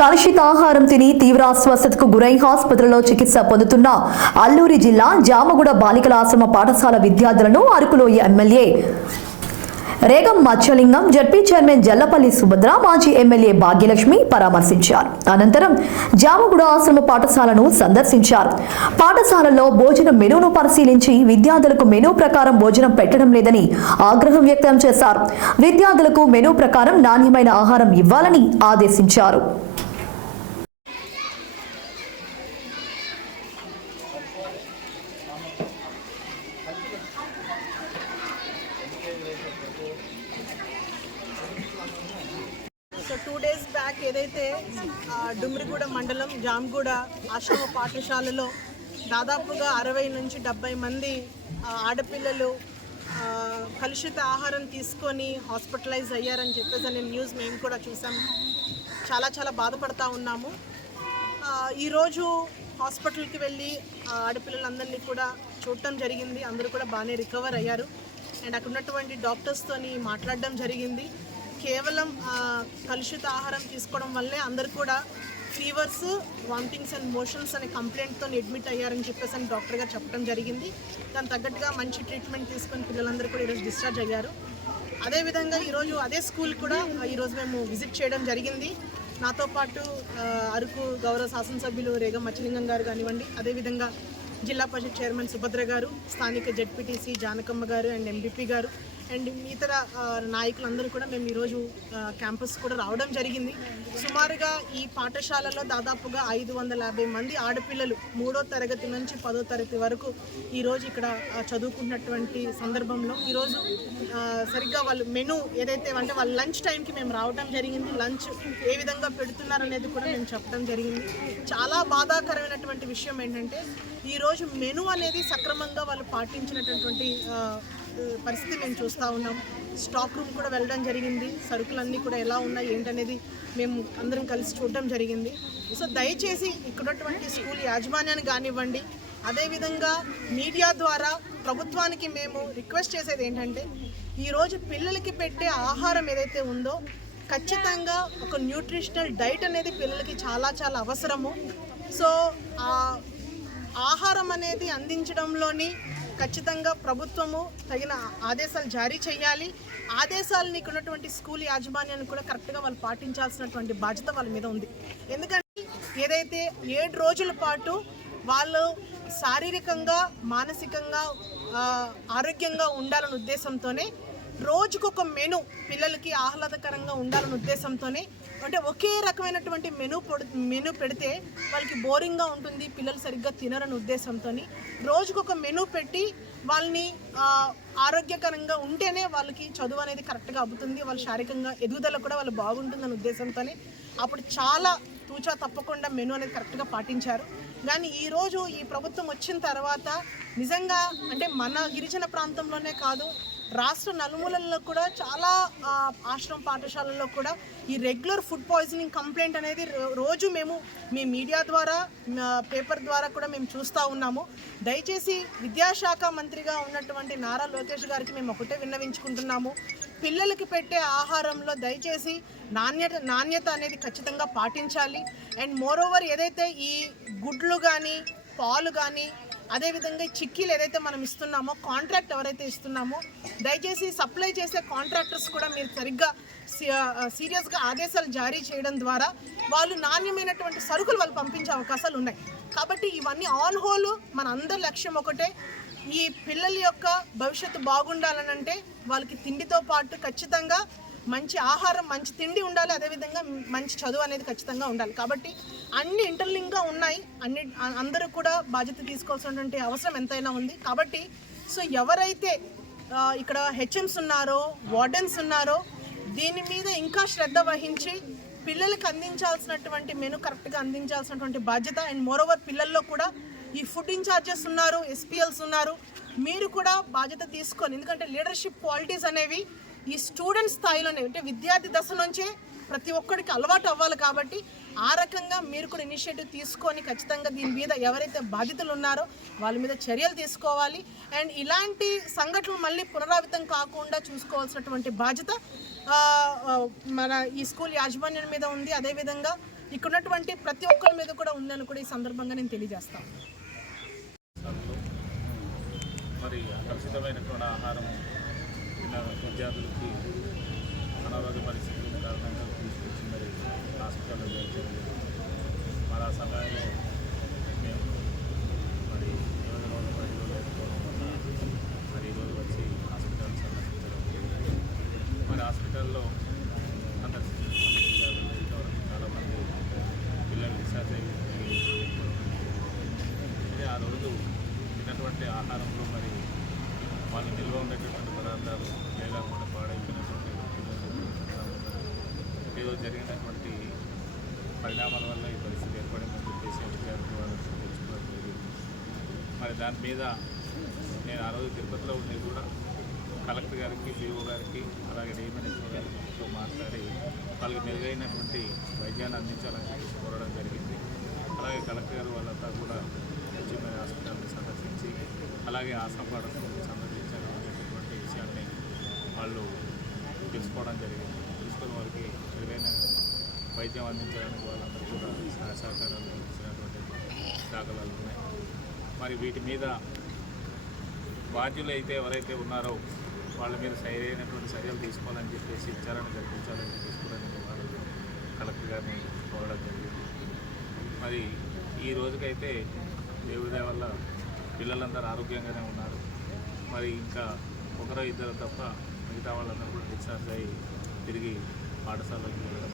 కలుషితాహారం తిని తీవ్ర అస్వస్థతకు గురై ఆసుపత్రిలో చికిత్స పొందుతున్న అల్లూరి జిల్లా జామగూడ బాలికల ఆశ్రమ పాఠశాల విద్యార్థులను అరకులోయ MLA Regam Matchalingam, ZP chairman Jallapalli Subhadra, మాజీ ఎమ్మెల్యే భాగ్యలక్ష్మి పరామర్శించారు. అనంతరం జామగూడ ఆశ్రమ పాఠశాలను సందర్శించారు. పాఠశాలలో భోజనం మెనూను పరిశీలించి విద్యార్థులకు మెనూ ప్రకారం భోజనం పెట్టడం లేదని ఆగ్రహం వ్యక్తం చేశారు. విద్యార్థులకు మెనూ ప్రకారం నాణ్యమైన ఆహారం ఇవ్వాలని ఆదేశించారు. సో 2 days బ్యాక్ ఏదైతే డుమ్రిగూడ మండలం జామగూడ ఆశ్రమ పాఠశాలలో దాదాపుగా 60 నుంచి 70 మంది ఆడపిల్లలు కలుషిత ఆహారం తీసుకొని హాస్పిటలైజ్ అయ్యారని చెప్పేసి అనే న్యూస్ మేము కూడా చూసాము. చాలా బాధపడతా ఉన్నాము. ఈరోజు హాస్పిటల్కి వెళ్ళి ఆడపిల్లలందరినీ కూడా చూడటం జరిగింది. అందరూ కూడా బాగానే రికవర్ అయ్యారు. అండ్ అక్కడ ఉన్నటువంటి డాక్టర్స్తోని మాట్లాడడం జరిగింది. కేవలం కలుషిత ఆహారం తీసుకోవడం వల్లే అందరు కూడా ఫీవర్స్, వామిటింగ్స్ అండ్ మోషన్స్ అనే కంప్లైంట్తో అడ్మిట్ అయ్యారని చెప్పేసి అని డాక్టర్ గారు చెప్పడం జరిగింది. దాని తగ్గట్టుగా మంచి ట్రీట్మెంట్ తీసుకొని పిల్లలందరూ కూడా ఈరోజు డిశ్చార్జ్ అయ్యారు. అదేవిధంగా ఈరోజు అదే స్కూల్ కూడా ఈరోజు మేము విజిట్ చేయడం జరిగింది. నాతో పాటు అరకు గౌరవ శాసనసభ్యులు రేగం మచ్చలింగం గారు కానివ్వండి, అదేవిధంగా జిల్లా పరిషత్ చైర్మన్ సుభద్ర గారు, స్థానిక జడ్పీటీసీ జానకమ్మ గారు అండ్ ఎంపీపీ గారు అండ్ ఇతర నాయకులందరూ కూడా మేము ఈరోజు క్యాంపస్ కూడా రావడం జరిగింది. సుమారుగా ఈ పాఠశాలలో దాదాపుగా 550 మంది ఆడపిల్లలు 3వ తరగతి నుంచి 10వ తరగతి వరకు ఈరోజు ఇక్కడ చదువుకున్నటువంటి సందర్భంలో ఈరోజు సరిగ్గా వాళ్ళు మెనూ ఏదైతే అంటే వాళ్ళ లంచ్ టైంకి మేము రావడం జరిగింది. లంచ్ ఏ విధంగా పెడుతున్నారనేది కూడా మేము చెప్పడం జరిగింది. చాలా బాధాకరమైనటువంటి విషయం ఏంటంటే ఈరోజు మెనూ అనేది సక్రమంగా వాళ్ళు పాటించినటువంటి పరిస్థితి మేము చూస్తూ ఉన్నాం. స్టాక్ రూమ్ కూడా వెళ్ళడం జరిగింది. సరుకులన్నీ కూడా ఎలా ఉన్నాయి ఏంటనేది మేము అందరం కలిసి చూడడం జరిగింది. సో దయచేసి ఇక్కడటువంటి స్కూల్ యాజమాన్యాన్ని కానివ్వండి, అదేవిధంగా మీడియా ద్వారా ప్రభుత్వానికి మేము రిక్వెస్ట్ చేసేది ఏంటంటే ఈరోజు పిల్లలకి పెట్టే ఆహారం ఏదైతే ఉందో ఖచ్చితంగా ఒక న్యూట్రిషనల్ డైట్ అనేది పిల్లలకి చాలా అవసరము. సో ఆహారం అనేది అందించడంలోని ఖచ్చితంగా ప్రభుత్వము తగిన ఆదేశాలు జారీ చేయాలి. ఆదేశాలను ఉన్నటువంటి స్కూల్ యాజమాన్యాన్ని కూడా కరెక్ట్గా వాళ్ళు పాటించాల్సినటువంటి బాధ్యత వాళ్ళ మీద ఉంది. ఎందుకంటే ఏదైతే 7 రోజుల పాటు వాళ్ళు శారీరకంగా, మానసికంగా ఆరోగ్యంగా ఉండాలనే ఉద్దేశంతోనే రోజుకొక మెనూ పిల్లలకి ఆహ్లాదకరంగా ఉండాలనే ఉద్దేశంతోనే, అంటే ఒకే రకమైనటువంటి మెనూ పెడితే వాళ్ళకి బోరింగ్గా ఉంటుంది, పిల్లలు సరిగ్గా తినరని ఉద్దేశంతో రోజుకొక మెనూ పెట్టి వాళ్ళని ఆరోగ్యకరంగా ఉంటేనే వాళ్ళకి చదువు అనేది కరెక్ట్గా అవుతుంది, వాళ్ళ శారీరకంగా ఎదుగుదల కూడా వాళ్ళు బాగుంటుందనే ఉద్దేశంతోనే అప్పుడు చాలా తూచా తప్పకుండా మెనూ అనేది కరెక్ట్గా పాటించారు. కానీ ఈరోజు ఈ ప్రభుత్వం వచ్చిన తర్వాత నిజంగా అంటే మన గిరిజన ప్రాంతంలోనే కాదు, రాష్ట్ర నలుమూలల్లో కూడా చాలా ఆశ్రమ పాఠశాలల్లో కూడా ఈ రెగ్యులర్ ఫుడ్ పాయిజనింగ్ కంప్లైంట్ అనేది రోజు మేము మీ మీడియా ద్వారా, పేపర్ ద్వారా కూడా మేము చూస్తూ ఉన్నాము. దయచేసి విద్యాశాఖ మంత్రిగా ఉన్నటువంటి నారా లోకేష్ గారికి మేము ఒకటే విన్నవించుకుంటున్నాము. పిల్లలకి పెట్టే ఆహారంలో దయచేసి నాణ్యత అనేది ఖచ్చితంగా పాటించాలి. అండ్ మోరోవర్ ఏదైతే ఈ గుడ్లు కానీ, పాలు కానీ, అదేవిధంగా చిక్కీలు ఏదైతే మనం ఇస్తున్నామో, కాంట్రాక్ట్ ఎవరైతే ఇస్తున్నామో దయచేసి సప్లై చేసే కాంట్రాక్టర్స్ కూడా మీరు సరిగ్గా సీరియస్గా ఆదేశాలు జారీ చేయడం ద్వారా వాళ్ళు నాణ్యమైనటువంటి సరుకులు వాళ్ళు పంపించే అవకాశాలు ఉన్నాయి. కాబట్టి ఇవన్నీ ఆన్ హోల్ మన అందరి లక్ష్యం ఒకటే, ఈ పిల్లల యొక్క భవిష్యత్తు బాగుండాలనంటే వాళ్ళకి తిండితో పాటు ఖచ్చితంగా మంచి ఆహారం, మంచి తిండి ఉండాలి, అదేవిధంగా మంచి చదువు అనేది ఖచ్చితంగా ఉండాలి. కాబట్టి అన్ని ఇంటర్లింక్గా ఉన్నాయి, అందరూ కూడా బాధ్యత తీసుకోవాల్సినటువంటి అవసరం ఎంతైనా ఉంది. కాబట్టి సో ఎవరైతే ఇక్కడ హెచ్ఎంస్ ఉన్నారో, వార్డెన్స్ ఉన్నారో దీని మీద ఇంకా శ్రద్ధ వహించి పిల్లలకు అందించాల్సినటువంటి మెను కరెక్ట్గా అందించాల్సినటువంటి బాధ్యత. అండ్ మోరోవర్ పిల్లల్లో కూడా ఈ ఫుడ్ ఇన్ఛార్జెస్ ఉన్నారు, ఎస్పీఎల్స్ ఉన్నారు, మీరు కూడా బాధ్యత తీసుకొని, ఎందుకంటే లీడర్షిప్ క్వాలిటీస్ అనేవి ఈ స్టూడెంట్ స్థాయిలోనే, అంటే విద్యార్థి దశ నుంచే ప్రతి ఒక్కరికి అలవాటు అవ్వాలి. కాబట్టి ఆ రకంగా మీరు కూడా ఇనిషియేటివ్ తీసుకొని ఖచ్చితంగా దీని మీద ఎవరైతే బాధితులు ఉన్నారో వాళ్ళ మీద చర్యలు తీసుకోవాలి. అండ్ ఇలాంటి సంఘటనలు మళ్ళీ పునరావృతం కాకుండా చూసుకోవాల్సినటువంటి బాధ్యత మన ఈ స్కూల్ యాజమాన్యం మీద ఉంది. అదేవిధంగా ఇక్కడ ఉన్నటువంటి ప్రతి ఒక్కరి మీద కూడా ఉందని కూడా ఈ సందర్భంగా నేను తెలియజేస్తాను. మరి కలుషితమైనటువంటి ఆహారం విద్యార్థులకి అనారోగ్య పరిస్థితుల కారణంగా తీసుకొచ్చి మరి హాస్పిటల్లో చేర్చారు. మరి ఆ సమయంలో మేము మరి యోజన పరిధిలో లేకపోవడం వల్ల మరి ఈరోజు వచ్చి హాస్పిటల్ సందర్శించడం. మరి హాస్పిటల్లో సందర్శించినటువంటి విద్యార్థులు ఇంతవరకు చాలామంది పిల్లలు డిశ్చార్జ్ అయ్యి ఆ రోజు తిన్నటువంటి ఆహారంలో మరి వాళ్ళు నిల్వ ఉండేటటువంటి పదార్థాలు లేకుండా పాడైపోయినటువంటి ఈరోజు జరిగినటువంటి పరిణామాల వల్ల ఈ పరిస్థితి ఏర్పడిందని చెప్పేసి అధికారులు వాళ్ళు తెచ్చుకోవడం జరిగింది. మరి దాని మీద నేను ఆ రోజు తిరుపతిలో ఉండి కూడా కలెక్టర్ గారికి, పిఓ గారికి, అలాగే డిఎంఎన్ఎస్ఓ గారితో మాట్లాడి వాళ్ళకి మెరుగైనటువంటి వైద్యాన్ని అందించాలని చెప్పేసి కోరడం జరిగింది. అలాగే కలెక్టర్ గారు వాళ్ళంతా కూడా వచ్చి మరి హాస్పిటల్ని సందర్శించి అలాగే ఆ సంపాదన సందర్శించారు అనేటటువంటి విషయాన్ని వాళ్ళు తెలుసుకోవడం జరిగింది. తెలుసుకుని వారికి మెరుగైన వైద్యం అందించడానికి వాళ్ళందరూ కూడా సహాయ సహకారాలు ఇచ్చినటువంటి దాఖలాలు ఉన్నాయి. మరి వీటి మీద బాధ్యులు అయితే ఎవరైతే ఉన్నారో వాళ్ళ మీద సరైనటువంటి చర్యలు తీసుకోవాలని చెప్పేసి విచారణ జరిపించాలని చెప్పేసి కూడా నేను వాళ్ళు కలెక్టర్ గారిని కోరడం జరిగింది. మరి ఈ రోజుకైతే దేవుడి దయ వల్ల పిల్లలందరూ ఆరోగ్యంగానే ఉన్నారు. మరి ఇంకా ఒకరో ఇద్దరు తప్ప మిగతా వాళ్ళందరూ కూడా డిశ్చార్జ్ అయ్యి తిరిగి పాఠశాలలకు వెళ్ళడం